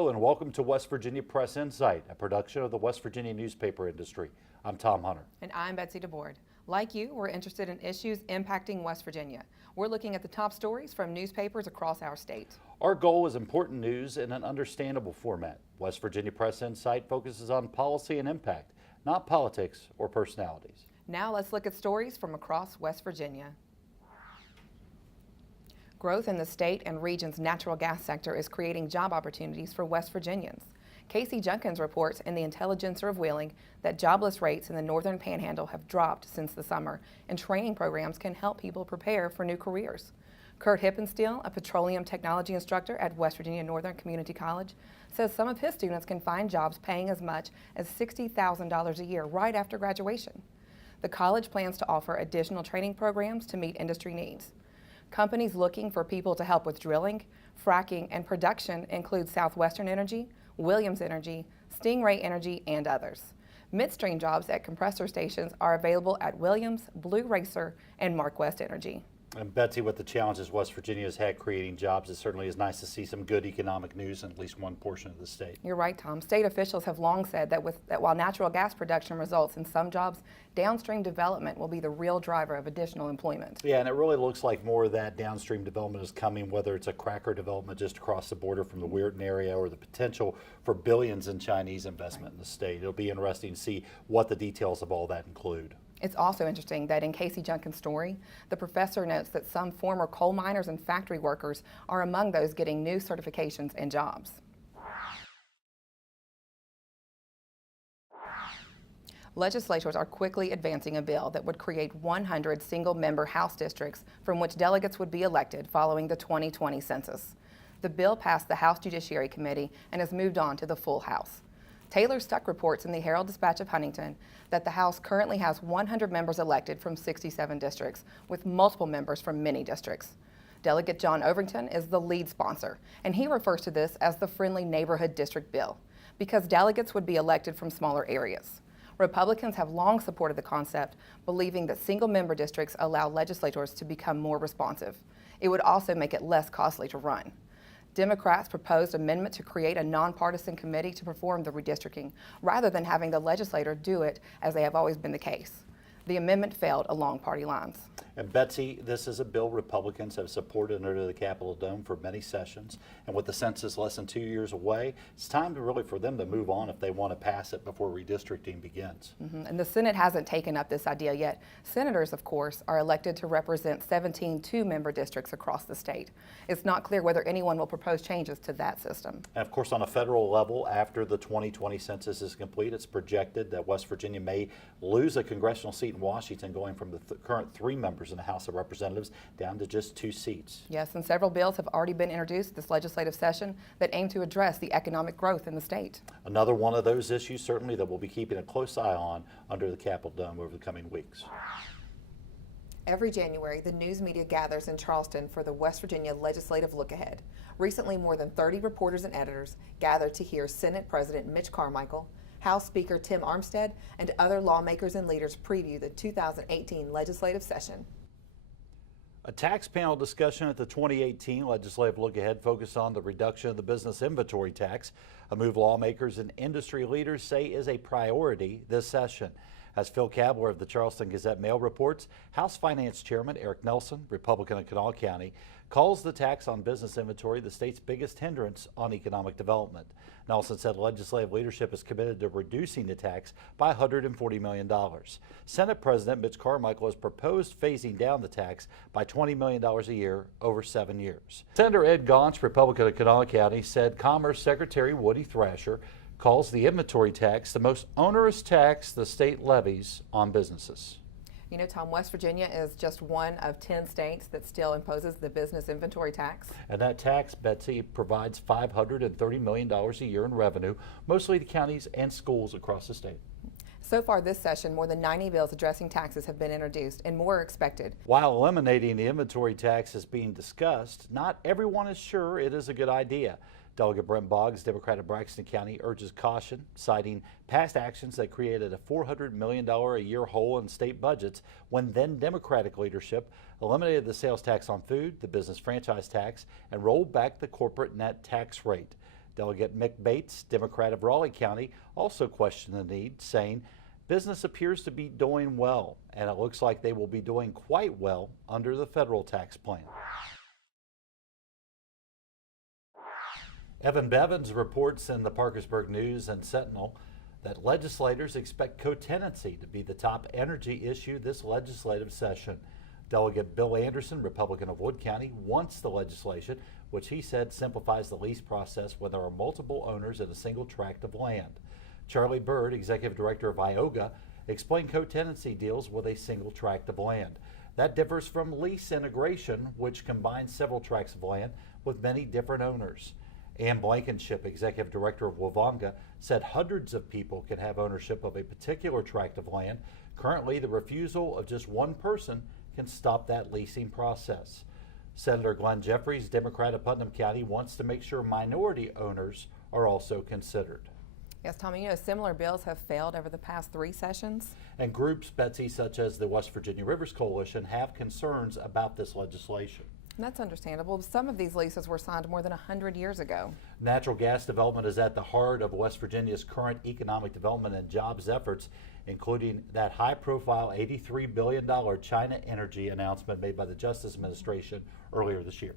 Hello and welcome to West Virginia Press Insight, a production of the West Virginia newspaper industry. I'm Tom Hunter. And I'm Betsy DeBoard. Like you, we're interested in issues impacting West Virginia. We're looking at the top stories from newspapers across our state. Our goal is important news in an understandable format. West Virginia Press Insight focuses on policy and impact, not politics or personalities. Now let's look at stories from across West Virginia. Growth in the state and region's natural gas sector is creating job opportunities for West Virginians. Casey Junkins reports in the Intelligencer of Wheeling that jobless rates in the Northern Panhandle have dropped since the summer, and training programs can help people prepare for new careers. Kurt Hippensteel, a petroleum technology instructor at West Virginia Northern Community College, says some of his students can find jobs paying as much as $60,000 a year right after graduation. The college plans to offer additional training programs to meet industry needs. Companies looking for people to help with drilling, fracking, and production include Southwestern Energy, Williams Energy, Stingray Energy, and others. Midstream jobs at compressor stations are available at Williams, Blue Racer, and MarkWest Energy. And Betsy, with the challenges West Virginia has had creating jobs, it certainly is nice to see some good economic news in at least one portion of the state. You're right, Tom. State officials have long said that while natural gas production results in some jobs, downstream development will be the real driver of additional employment. Yeah, and it really looks like more of that downstream development is coming, whether it's a cracker development just across the border from the Weirton area or the potential for billions in Chinese investment in the state. It'll be interesting to see what the details of all that include. It's also interesting that in Casey Junkins' story, the professor notes that some former coal miners and factory workers are among those getting new certifications and jobs. Legislators are quickly advancing a bill that would create 100 single-member House districts from which delegates would be elected following the 2020 census. The bill passed the House Judiciary Committee and has moved on to the full House. Taylor Stuck reports in the Herald-Dispatch of Huntington that the House currently has 100 members elected from 67 districts, with multiple members from many districts. Delegate John Overington is the lead sponsor, and he refers to this as the Friendly Neighborhood District Bill, because delegates would be elected from smaller areas. Republicans have long supported the concept, believing that single-member districts allow legislators to become more responsive. It would also make it less costly to run. Democrats proposed amendment to create a nonpartisan committee to perform the redistricting, rather than having the legislator do it as they have always been the case. The amendment failed along party lines. And Betsy, this is a bill Republicans have supported under the Capitol Dome for many sessions. And with the census less than 2 years away, it's time for them to move on if they want to pass it before redistricting begins. And the Senate hasn't taken up this idea yet. Senators, of course, are elected to represent 17 two-member districts across the state. It's not clear whether anyone will propose changes to that system. And of course, on a federal level, after the 2020 census is complete, it's projected that West Virginia may lose a congressional seat in Washington, going from the current 3 members in the House of Representatives down to just 2 seats. Yes, and several bills have already been introduced this legislative session that aim to address the economic growth in the state. Another one of those issues certainly that we'll be keeping a close eye on under the Capitol Dome over the coming weeks. Every January, the news media gathers in Charleston for the West Virginia Legislative Look Ahead. Recently, more than 30 reporters and editors gathered to hear Senate President Mitch Carmichael, House Speaker Tim Armstead, and other lawmakers and leaders preview the 2018 legislative session. A tax panel discussion at the 2018 Legislative Look Ahead focused on the reduction of the business inventory tax, a move lawmakers and industry leaders say is a priority this session. As Phil Kabler of the Charleston Gazette-Mail reports, House Finance Chairman Eric Nelson, Republican of Kanawha County, calls the tax on business inventory the state's biggest hindrance on economic development. Nelson said legislative leadership is committed to reducing the tax by $140 million. Senate President Mitch Carmichael has proposed phasing down the tax by $20 million a year over 7 years. Senator Ed Gaunch, Republican of Kanawha County, said Commerce Secretary Woody Thrasher calls the inventory tax the most onerous tax the state levies on businesses. You know, Tom, West Virginia is just one of 10 states that still imposes the business inventory tax. And that tax, Betsy, provides $530 million a year in revenue, mostly to counties and schools across the state. So far this session, more than 90 bills addressing taxes have been introduced, and more are expected. While eliminating the inventory tax is being discussed, not everyone is sure it is a good idea. Delegate Brent Boggs, Democrat of Braxton County, urges caution, citing past actions that created a $400 million a year hole in state budgets when then Democratic leadership eliminated the sales tax on food, the business franchise tax, and rolled back the corporate net tax rate. Delegate Mick Bates, Democrat of Raleigh County, also questioned the need, saying business appears to be doing well, and it looks like they will be doing quite well under the federal tax plan. Evan Bevins reports in the Parkersburg News and Sentinel that legislators expect co-tenancy to be the top energy issue this legislative session. Delegate Bill Anderson, Republican of Wood County, wants the legislation, which he said simplifies the lease process when there are multiple owners in a single tract of land. Charlie Bird, Executive Director of IOGA, explained co-tenancy deals with a single tract of land. That differs from lease integration, which combines several tracts of land with many different owners. Ann Blankenship, Executive Director of WVA, said hundreds of people can have ownership of a particular tract of land. Currently, the refusal of just one person can stop that leasing process. Senator Glenn Jeffries, Democrat of Putnam County, wants to make sure minority owners are also considered. Yes, Tommy, similar bills have failed over the past 3 sessions. And groups, Betsy, such as the West Virginia Rivers Coalition, have concerns about this legislation. And that's understandable. Some of these leases were signed more than 100 years ago. Natural gas development is at the heart of West Virginia's current economic development and jobs efforts, including that high-profile $83 billion China energy announcement made by the Justice Administration earlier this year.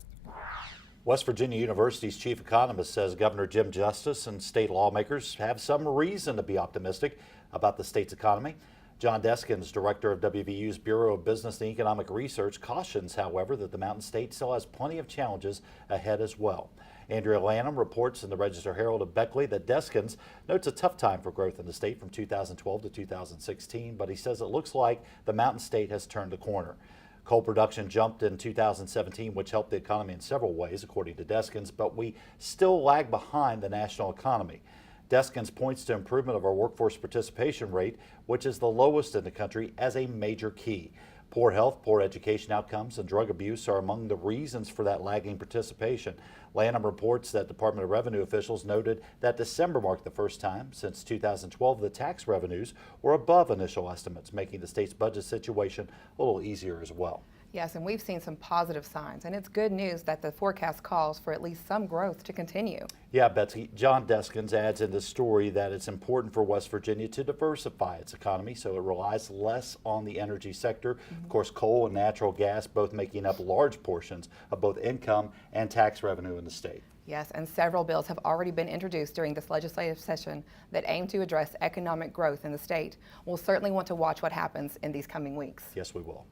West Virginia University's chief economist says Governor Jim Justice and state lawmakers have some reason to be optimistic about the state's economy. John Deskins, director of WVU's Bureau of Business and Economic Research, cautions, however, that the Mountain State still has plenty of challenges ahead as well. Andrea Lanham reports in the Register Herald of Beckley that Deskins notes a tough time for growth in the state from 2012 to 2016, but he says it looks like the Mountain State has turned the corner. Coal production jumped in 2017, which helped the economy in several ways, according to Deskins, but we still lag behind the national economy. Deskins points to improvement of our workforce participation rate, which is the lowest in the country, as a major key. Poor health, poor education outcomes, and drug abuse are among the reasons for that lagging participation. Lanham reports that Department of Revenue officials noted that December marked the first time since 2012 the tax revenues were above initial estimates, making the state's budget situation a little easier as well. Yes, and we've seen some positive signs, and it's good news that the forecast calls for at least some growth to continue. Yeah, Betsy. John Deskins adds in the story that it's important for West Virginia to diversify its economy so it relies less on the energy sector. Of course, coal and natural gas both making up large portions of both income and tax revenue in the state. Yes, and several bills have already been introduced during this legislative session that aim to address economic growth in the state. We'll certainly want to watch what happens in these coming weeks. Yes, we will.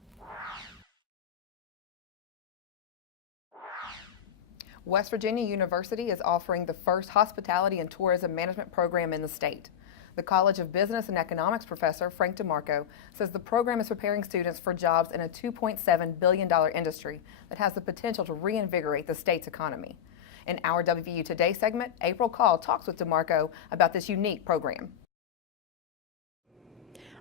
West Virginia University is offering the first hospitality and tourism management program in the state. The College of Business and Economics professor, Frank DeMarco, says the program is preparing students for jobs in a $2.7 billion industry that has the potential to reinvigorate the state's economy. In our WVU Today segment, April Call talks with DeMarco about this unique program.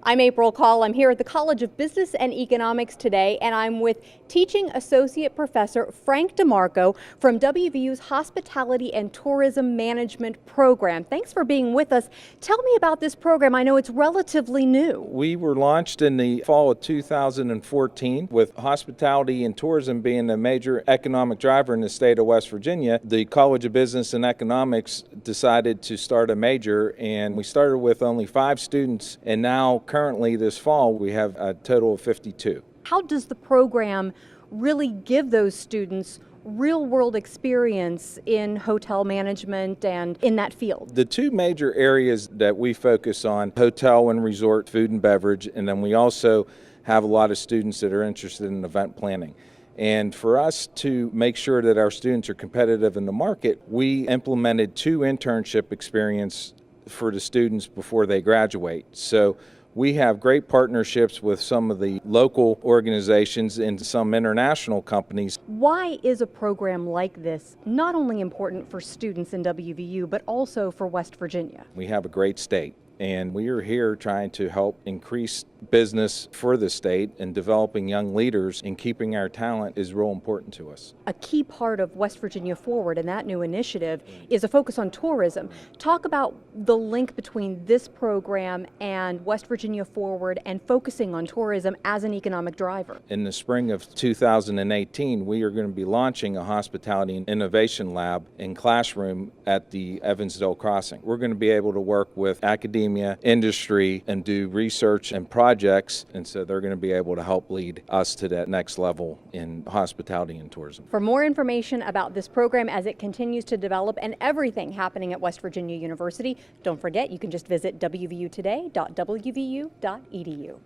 I'm April Call. I'm here at the College of Business and Economics today, and I'm with Teaching Associate Professor Frank DeMarco from WVU's Hospitality and Tourism Management Program. Thanks for being with us. Tell me about this program. I know it's relatively new. We were launched in the fall of 2014 with hospitality and tourism being a major economic driver in the state of West Virginia. The College of Business and Economics decided to start a major, and we started with only 5 students, and now currently this fall we have a total of 52. How does the program really give those students real-world experience in hotel management and in that field? The 2 major areas that we focus on, hotel and resort, food and beverage, and then we also have a lot of students that are interested in event planning. And for us to make sure that our students are competitive in the market, we implemented 2 internship experience for the students before they graduate. So we have great partnerships with some of the local organizations and some international companies. Why is a program like this not only important for students in WVU, but also for West Virginia? We have a great state, and we are here trying to help increase business for the state, and developing young leaders and keeping our talent is real important to us. A key part of West Virginia Forward and that new initiative is a focus on tourism. Talk about the link between this program and West Virginia Forward and focusing on tourism as an economic driver. In the spring of 2018, we are going to be launching a hospitality and innovation lab in classroom at the Evansdale Crossing. We're going to be able to work with academia, industry, and do research and projects, and so they're going to be able to help lead us to that next level in hospitality and tourism. For more information about this program as it continues to develop and everything happening at West Virginia University, don't forget you can just visit wvutoday.wvu.edu.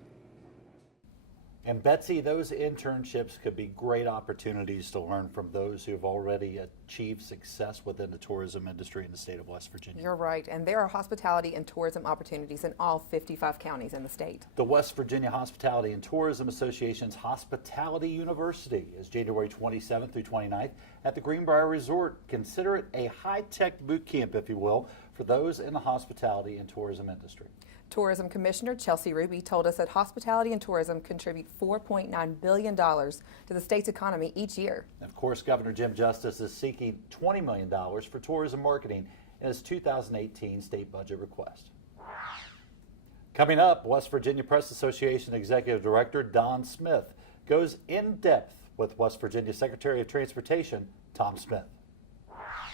And Betsy, those internships could be great opportunities to learn from those who have already achieved success within the tourism industry in the state of West Virginia. You're right, and there are hospitality and tourism opportunities in all 55 counties in the state. The West Virginia Hospitality and Tourism Association's Hospitality University is January 27th through 29th at the Greenbrier Resort. Consider it a high-tech boot camp, if you will, for those in the hospitality and tourism industry. Tourism Commissioner Chelsea Ruby told us that hospitality and tourism contribute $4.9 billion to the state's economy each year. Of course, Governor Jim Justice is seeking $20 million for tourism marketing in his 2018 state budget request. Coming up, West Virginia Press Association Executive Director Don Smith goes in depth with West Virginia Secretary of Transportation Tom Smith.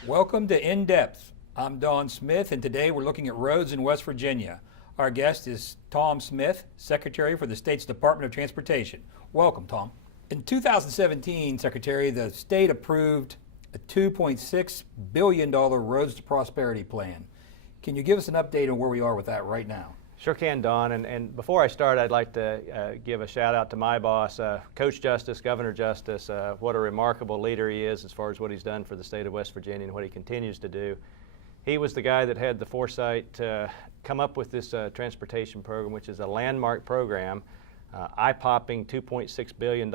Welcome to In Depth. I'm Don Smith, and today we're looking at roads in West Virginia. Our guest is Tom Smith, Secretary for the state's Department of Transportation. Welcome, Tom. In 2017, Secretary, the state approved a $2.6 billion Roads to Prosperity plan. Can you give us an update on where we are with that right now? Sure can, Don. And before I start, I'd like to give a shout out to my boss, Coach Justice, Governor Justice. What a remarkable leader he is as far as what he's done for the state of West Virginia and what he continues to do. He was the guy that had the foresight to come up with this transportation program, which is a landmark program, eye-popping $2.6 billion.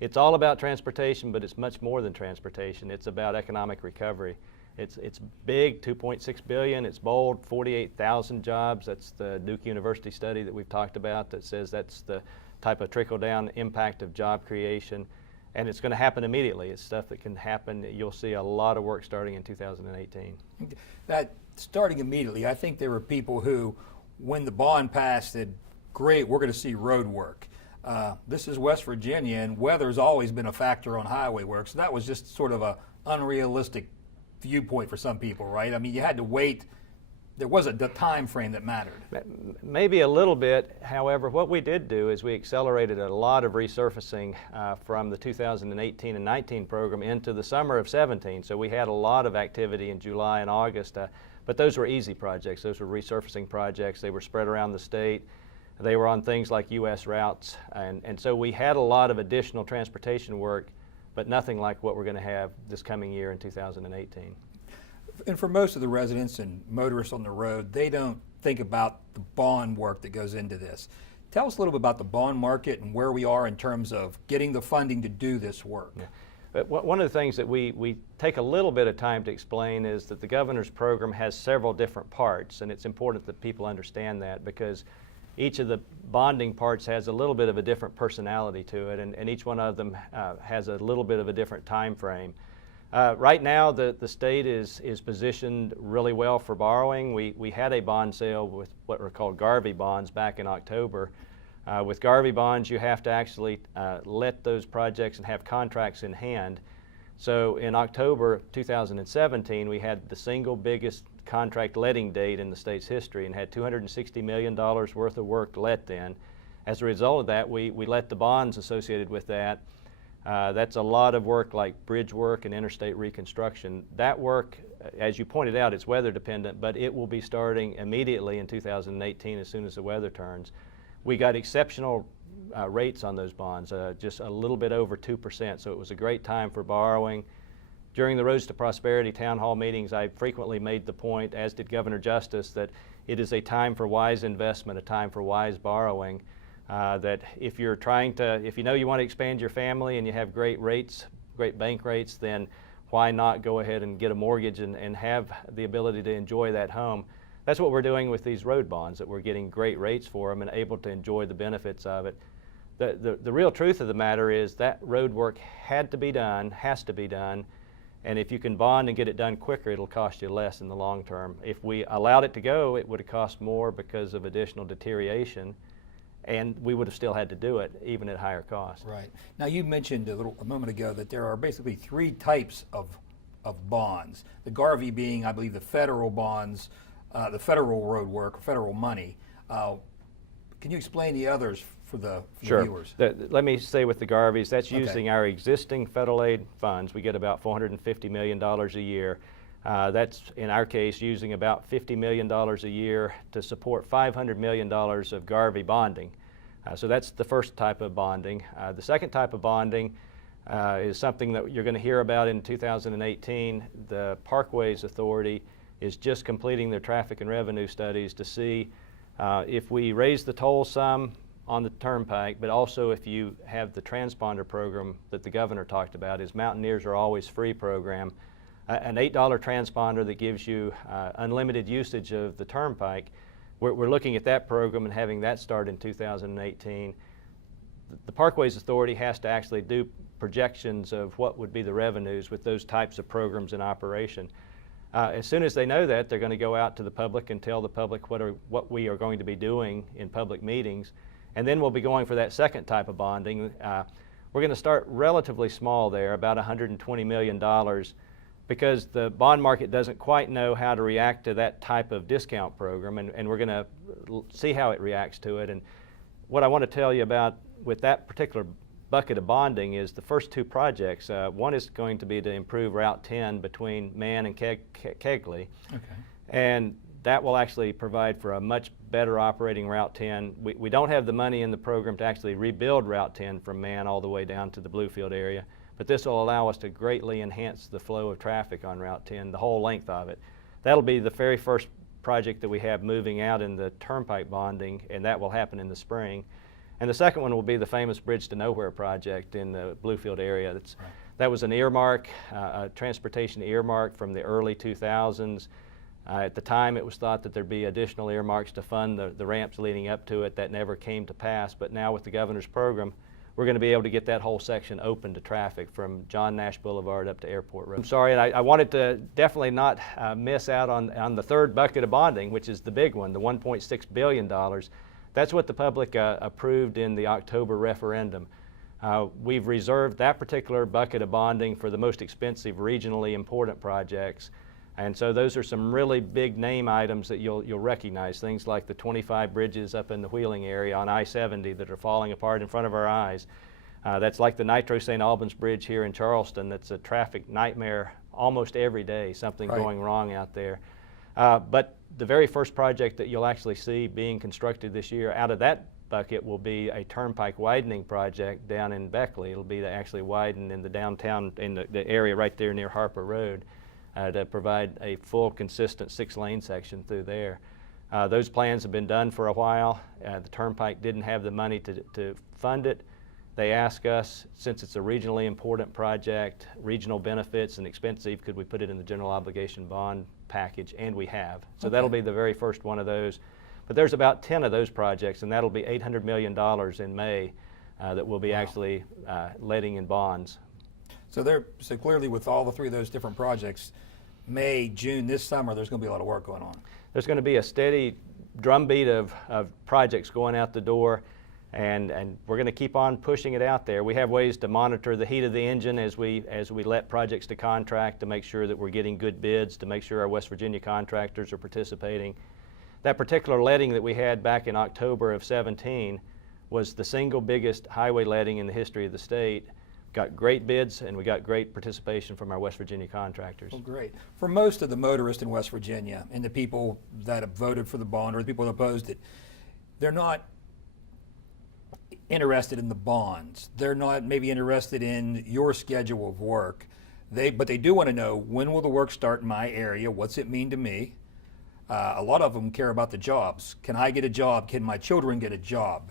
It's all about transportation, but it's much more than transportation. It's about economic recovery. It's big, $2.6 billion. It's bold, 48,000 jobs. That's the Duke University study that we've talked about that says that's the type of trickle-down impact of job creation. And it's going to happen immediately. It's stuff that can happen. You'll see a lot of work starting in 2018. That starting immediately, I think there were people who, when the bond passed, said, great, we're going to see road work. This is West Virginia, and weather's always been a factor on highway work, so that was just sort of a unrealistic viewpoint for some people, right? I mean, you had to wait. There wasn't the time frame that mattered. Maybe a little bit. However, what we did do is we accelerated a lot of resurfacing from the 2018 and 19 program into the summer of 17. So we had a lot of activity in July and August, but those were easy projects. Those were resurfacing projects. They were spread around the state. They were on things like U.S. routes. And so we had a lot of additional transportation work, but nothing like what we're going to have this coming year in 2018. And for most of the residents and motorists on the road, they don't think about the bond work that goes into this. Tell us a little bit about the bond market and where we are in terms of getting the funding to do this work. Yeah. But one of the things that we take a little bit of time to explain is that the governor's program has several different parts, and it's important that people understand that because each of the bonding parts has a little bit of a different personality to it, and each one of them has a little bit of a different time frame. Right now, the state is positioned really well for borrowing. We had a bond sale with what were called Garvey bonds back in October. With Garvey bonds, you have to actually let those projects and have contracts in hand. So in October 2017, we had the single biggest contract letting date in the state's history and had $260 million worth of work let then. As a result of that, we let the bonds associated with that. That's a lot of work like bridge work and interstate reconstruction. That work, as you pointed out, it's weather dependent, but it will be starting immediately in 2018 as soon as the weather turns. We got exceptional rates on those bonds, just a little bit over 2%, so it was a great time for borrowing. During the Roads to Prosperity town hall meetings, I frequently made the point, as did Governor Justice, that it is a time for wise investment, a time for wise borrowing. That if you're if you know you want to expand your family and you have great rates, great bank rates, then why not go ahead and get a mortgage and have the ability to enjoy that home? That's what we're doing with these road bonds, that we're getting great rates for them and able to enjoy the benefits of it. The real truth of the matter is that road work had to be done, has to be done, and if you can bond and get it done quicker, it'll cost you less in the long term. If we allowed it to go, it would have cost more because of additional deterioration, and we would have still had to do it, even at higher cost. Right. Now, you mentioned a moment ago that there are basically three types of bonds. The Garvey being, I believe, the federal bonds, the federal road work, federal money. Can you explain the others for the viewers? Let me say with the Garveys, that's using our existing federal aid funds. We get about $450 million a year. That's, in our case, using about $50 million a year to support $500 million of Garvey bonding. So that's the first type of bonding. The second type of bonding is something that you're going to hear about in 2018. The Parkways Authority is just completing their traffic and revenue studies to see if we raise the toll sum on the turnpike, but also if you have the transponder program that the governor talked about, his Mountaineers Are Always Free program, an $8 transponder that gives you unlimited usage of the turnpike. We're looking at that program and having that start in 2018. The Parkways Authority has to actually do projections of what would be the revenues with those types of programs in operation. As soon as they know that, they're going to go out to the public and tell the public what we are going to be doing in public meetings. And then we'll be going for that second type of bonding. We're going to start relatively small there, about $120 million, because the bond market doesn't quite know how to react to that type of discount program, and we're going to see how it reacts to it. And what I want to tell you about with that particular bucket of bonding is the first two projects. One is going to be to improve Route 10 between Mann and Kegley. Okay. And that will actually provide for a much better operating Route 10. We don't have the money in the program to actually rebuild Route 10 from Mann all the way down to the Bluefield area, but this will allow us to greatly enhance the flow of traffic on Route 10, the whole length of it. That'll be the very first project that we have moving out in the turnpike bonding, and that will happen in the spring. And the second one will be the famous Bridge to Nowhere project in the Bluefield area. That was an earmark, a transportation earmark from the early 2000s. At the time, it was thought that there'd be additional earmarks to fund the ramps leading up to it. That never came to pass, but now with the governor's program, we're going to be able to get that whole section open to traffic from John Nash Boulevard up to Airport Road. I'm sorry, I wanted to definitely not miss out on the third bucket of bonding, which is the big one, the $1.6 billion. That's what the public approved in the October referendum. We've reserved that particular bucket of bonding for the most expensive regionally important projects. And so those are some really big name items that you'll recognize, things like the 25 bridges up in the Wheeling area on I-70 that are falling apart in front of our eyes. That's like the Nitro St. Albans Bridge here in Charleston. That's a traffic nightmare almost every day, something going wrong out there. But the very first project that you'll actually see being constructed this year out of that bucket will be a turnpike widening project down in Beckley. It'll be to actually widen in the downtown, in the area right there near Harper Road. To provide a full, consistent 6-lane section through there. Those plans have been done for a while. The Turnpike didn't have the money to fund it. They asked us, since it's a regionally important project, regional benefits and expensive, could we put it in the general obligation bond package, and we have. So that'll be the very first one of those. But there's about 10 of those projects, and that'll be $800 million in May that we'll be actually letting in bonds. So clearly with all the three of those different projects, May, June, this summer, there's going to be a lot of work going on. There's going to be a steady drumbeat of projects going out the door, and we're going to keep on pushing it out there. We have ways to monitor the heat of the engine as we let projects to contract to make sure that we're getting good bids, to make sure our West Virginia contractors are participating. That particular letting that we had back in October of 17 was the single biggest highway letting in the history of the state. Got great bids, and we got great participation from our West Virginia contractors. Oh, great. For most of the motorists in West Virginia and the people that have voted for the bond or the people that opposed it, they're not interested in the bonds. They're not maybe interested in your schedule of work. But they do want to know, when will the work start in my area? What's it mean to me? A lot of them care about the jobs. Can I get a job? Can my children get a job?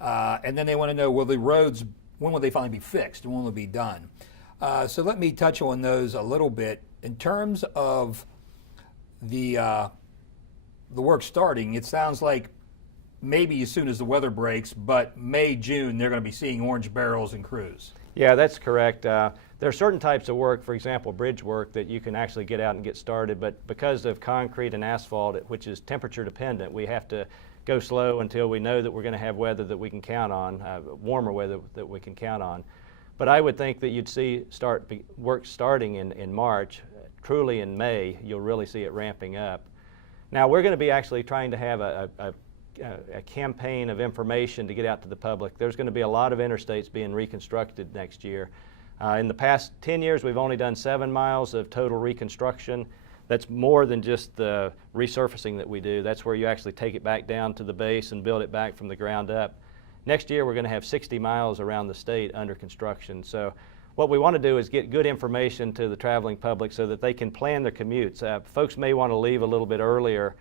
And then they want to know, will the roads, when will they finally be fixed? When will it be done? So let me touch on those a little bit. In terms of the the work starting, it sounds like maybe as soon as the weather breaks, but May, June, they're going to be seeing orange barrels and crews. Yeah, that's correct. There are certain types of work, for example, bridge work, that you can actually get out and get started, but because of concrete and asphalt, which is temperature dependent, we have to go slow until we know that we're going to have weather that we can count on, warmer weather that we can count on. But I would think that you'd see work starting in March. Truly in May, you'll really see it ramping up. Now, we're going to be actually trying to have a campaign of information to get out to the public. There's going to be a lot of interstates being reconstructed next year. In the past 10 years, we've only done 7 miles of total reconstruction. That's more than just the resurfacing that we do. That's where you actually take it back down to the base and build it back from the ground up. Next year, we're going to have 60 miles around the state under construction. So what we want to do is get good information to the traveling public so that they can plan their commutes. Folks may want to leave a little bit earlier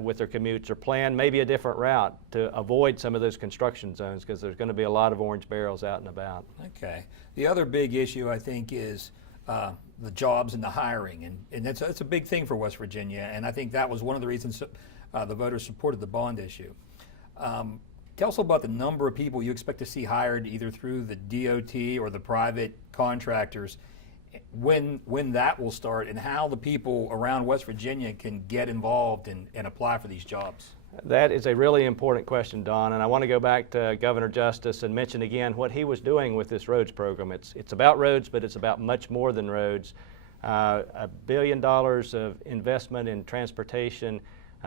with their commutes, or plan maybe a different route to avoid some of those construction zones, because there's going to be a lot of orange barrels out and about. Okay. The other big issue, I think, is the jobs and the hiring, and that's a big thing for West Virginia, and I think that was one of the reasons the voters supported the bond issue. Tell us about the number of people you expect to see hired either through the DOT or the private contractors, when that will start, and how the people around West Virginia can get involved and apply for these jobs. That is a really important question, Don, and I want to go back to Governor Justice and mention again what he was doing with this roads program. It's about roads, but it's about much more than roads. $1 billion of investment in transportation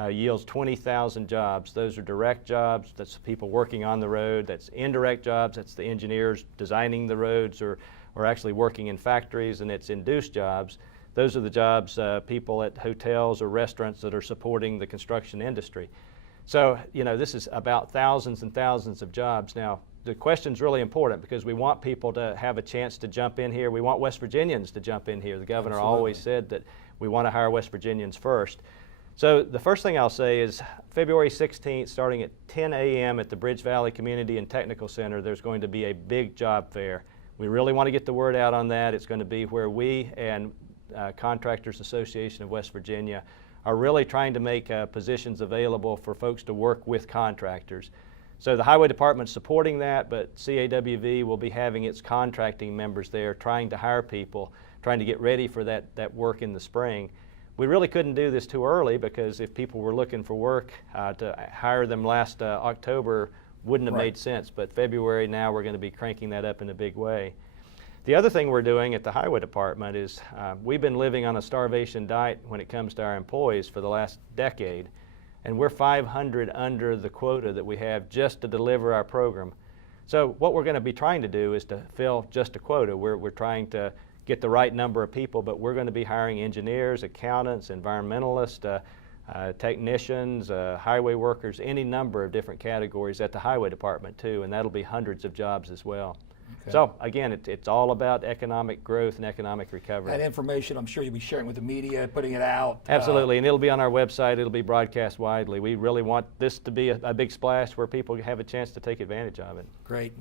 yields 20,000 jobs. Those are direct jobs. That's people working on the road. That's indirect jobs. That's the engineers designing the roads or actually working in factories, and it's induced jobs. Those are the jobs, people at hotels or restaurants that are supporting the construction industry. So, you know, this is about thousands and thousands of jobs. Now, the question's really important because we want people to have a chance to jump in here. We want West Virginians to jump in here. The governor always said that we want to hire West Virginians first. So the first thing I'll say is February 16th, starting at 10 a.m. at the Bridge Valley Community and Technical Center, there's going to be a big job fair. We really want to get the word out on that. It's going to be where we and Contractors Association of West Virginia are really trying to make positions available for folks to work with contractors. So the Highway Department's supporting that, but CAWV will be having its contracting members there trying to hire people, trying to get ready for that work in the spring. We really couldn't do this too early because if people were looking for work, to hire them last October wouldn't have made sense. But February now we're going to be cranking that up in a big way. The other thing we're doing at the Highway Department is we've been living on a starvation diet when it comes to our employees for the last decade, and we're 500 under the quota that we have just to deliver our program. So what we're going to be trying to do is to fill just a quota. We're trying to get the right number of people, but we're going to be hiring engineers, accountants, environmentalists, technicians, highway workers, any number of different categories at the Highway Department too, and that'll be hundreds of jobs as well. Okay. So again, it's all about economic growth and economic recovery. That information I'm sure you'll be sharing with the media, putting it out. Absolutely, and it'll be on our website, it'll be broadcast widely. We really want this to be a big splash where people have a chance to take advantage of it. Great.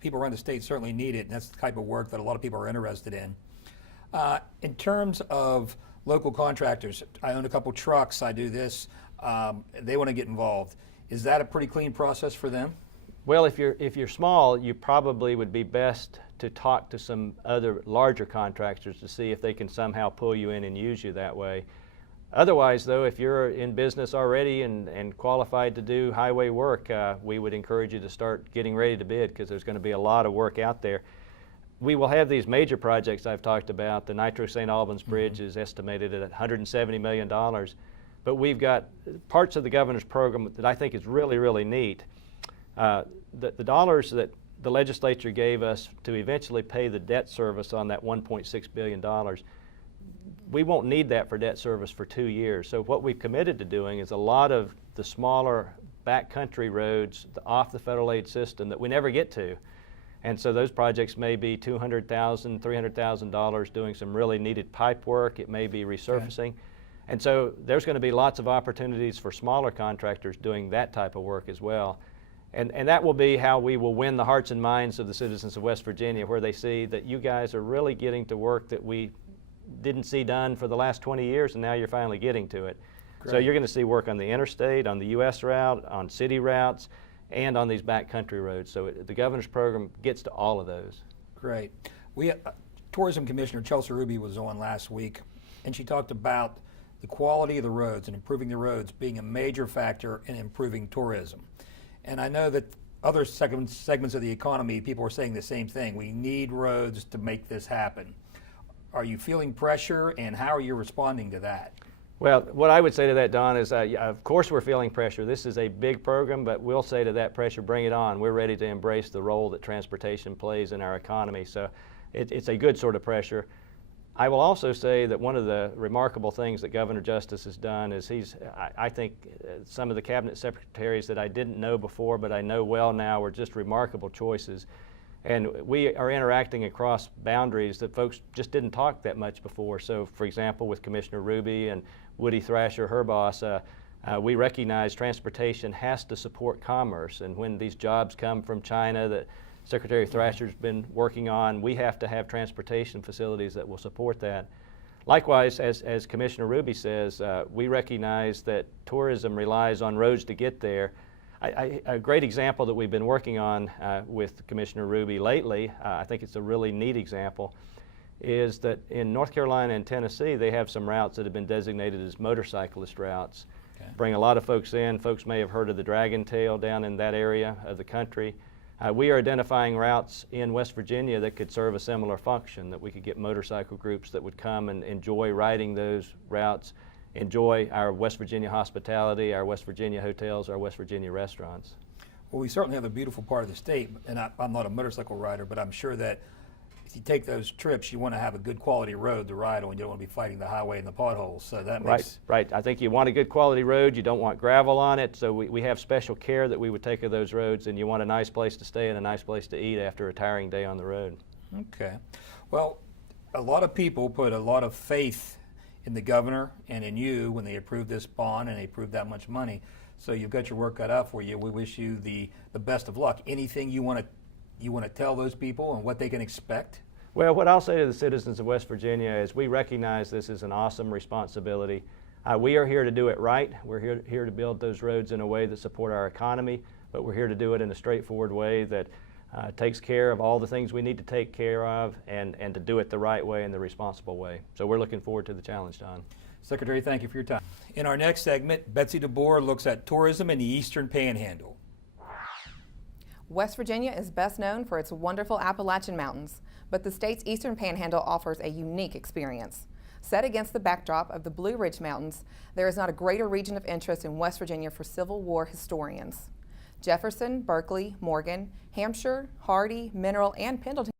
People around the state certainly need it, and that's the type of work that a lot of people are interested in. In terms of local contractors, I own a couple trucks, I do this, they want to get involved. Is that a pretty clean process for them? Well, if you're small, you probably would be best to talk to some other larger contractors to see if they can somehow pull you in and use you that way. Otherwise, though, if you're in business already and qualified to do highway work, we would encourage you to start getting ready to bid because there's going to be a lot of work out there. We will have these major projects I've talked about. The Nitro St. Albans Bridge is estimated at $170 million, but we've got parts of the governor's program that I think is really, really neat. The dollars that the legislature gave us to eventually pay the debt service on that $1.6 billion, we won't need that for debt service for 2 years. So what we've committed to doing is a lot of the smaller backcountry roads off the federal aid system that we never get to. And so those projects may be $200,000, $300,000 doing some really needed pipe work. It may be resurfacing. Okay. And so there's going to be lots of opportunities for smaller contractors doing that type of work as well. And that will be how we will win the hearts and minds of the citizens of West Virginia, where they see that you guys are really getting to work that we didn't see done for the last 20 years, and now you're finally getting to it. So Great. you're going to see work on the interstate, on the U.S. route, on city routes, and on these backcountry roads. So the governor's program gets to all of those. Great. We Tourism Commissioner Chelsea Ruby was on last week, and she talked about the quality of the roads and improving the roads being a major factor in improving tourism. And I know that other segments of the economy, people are saying the same thing. We need roads to make this happen. Are you feeling pressure, and how are you responding to that? Well, what I would say to that, Don, is of course we're feeling pressure. This is a big program, but we'll say to that pressure, bring it on. We're ready to embrace the role that transportation plays in our economy. So it's a good sort of pressure. I will also say that one of the remarkable things that Governor Justice has done is I think some of the cabinet secretaries that I didn't know before, but I know well now, are just remarkable choices. And we are interacting across boundaries that folks just didn't talk that much before. So, for example, with Commissioner Ruby and Woody Thrasher, her boss, we recognize transportation has to support commerce. And when these jobs come from China that Secretary Thrasher's been working on, we have to have transportation facilities that will support that. Likewise, as Commissioner Ruby says, we recognize that tourism relies on roads to get there. A great example that we've been working on with Commissioner Ruby lately, I think it's a really neat example, is that in North Carolina and Tennessee, they have some routes that have been designated as motorcyclist routes. Okay. Bring a lot of folks in. Folks may have heard of the Dragon Tail down in that area of the country. We are identifying routes in West Virginia that could serve a similar function, that we could get motorcycle groups that would come and enjoy riding those routes, enjoy our West Virginia hospitality, our West Virginia hotels, our West Virginia restaurants. Well, we certainly have a beautiful part of the state, and I'm not a motorcycle rider, but I'm sure that if you take those trips, you want to have a good quality road to ride on. You don't want to be fighting the highway and the potholes. So that makes right. I think you want a good quality road. You don't want gravel on it. So we have special care that we would take of those roads, and you want a nice place to stay and a nice place to eat after a tiring day on the road. Okay. Well, a lot of people put a lot of faith in the governor and in you when they approved this bond and they approved that much money. So you've got your work cut out for you. We wish you the best of luck. Anything you want to tell those people and what they can expect? Well, what I'll say to the citizens of West Virginia is we recognize this is an awesome responsibility. We are here to do it right. We're here to build those roads in a way that support our economy, but we're here to do it in a straightforward way that takes care of all the things we need to take care of and to do it the right way and the responsible way. So we're looking forward to the challenge, Don. Secretary, thank you for your time. In our next segment, Betsy DeBoer looks at tourism in the Eastern Panhandle. West Virginia is best known for its wonderful Appalachian Mountains, but the state's Eastern Panhandle offers a unique experience. Set against the backdrop of the Blue Ridge Mountains, there is not a greater region of interest in West Virginia for Civil War historians. Jefferson, Berkeley, Morgan, Hampshire, Hardy, Mineral, and Pendleton.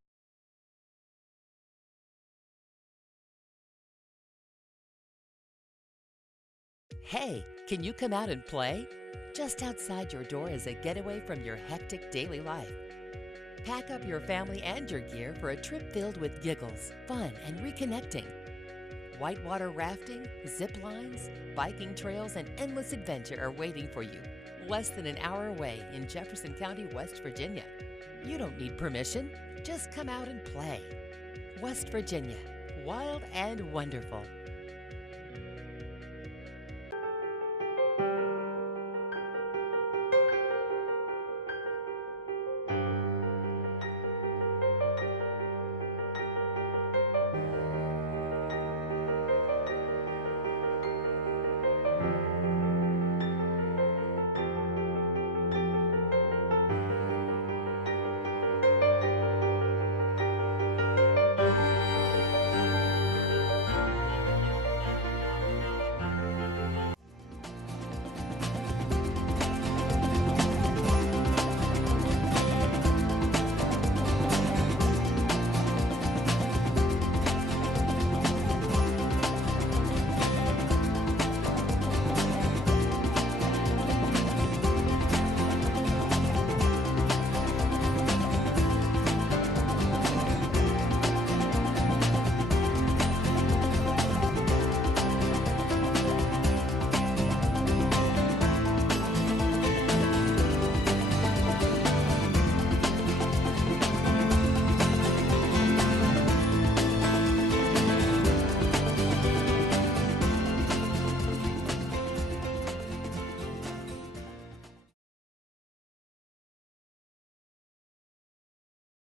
Hey, can you come out and play? Just outside your door is a getaway from your hectic daily life. Pack up your family and your gear for a trip filled with giggles, fun, and reconnecting. Whitewater rafting, zip lines, biking trails, and endless adventure are waiting for you, less than an hour away in Jefferson County, West Virginia. You don't need permission, just come out and play. West Virginia, wild and wonderful.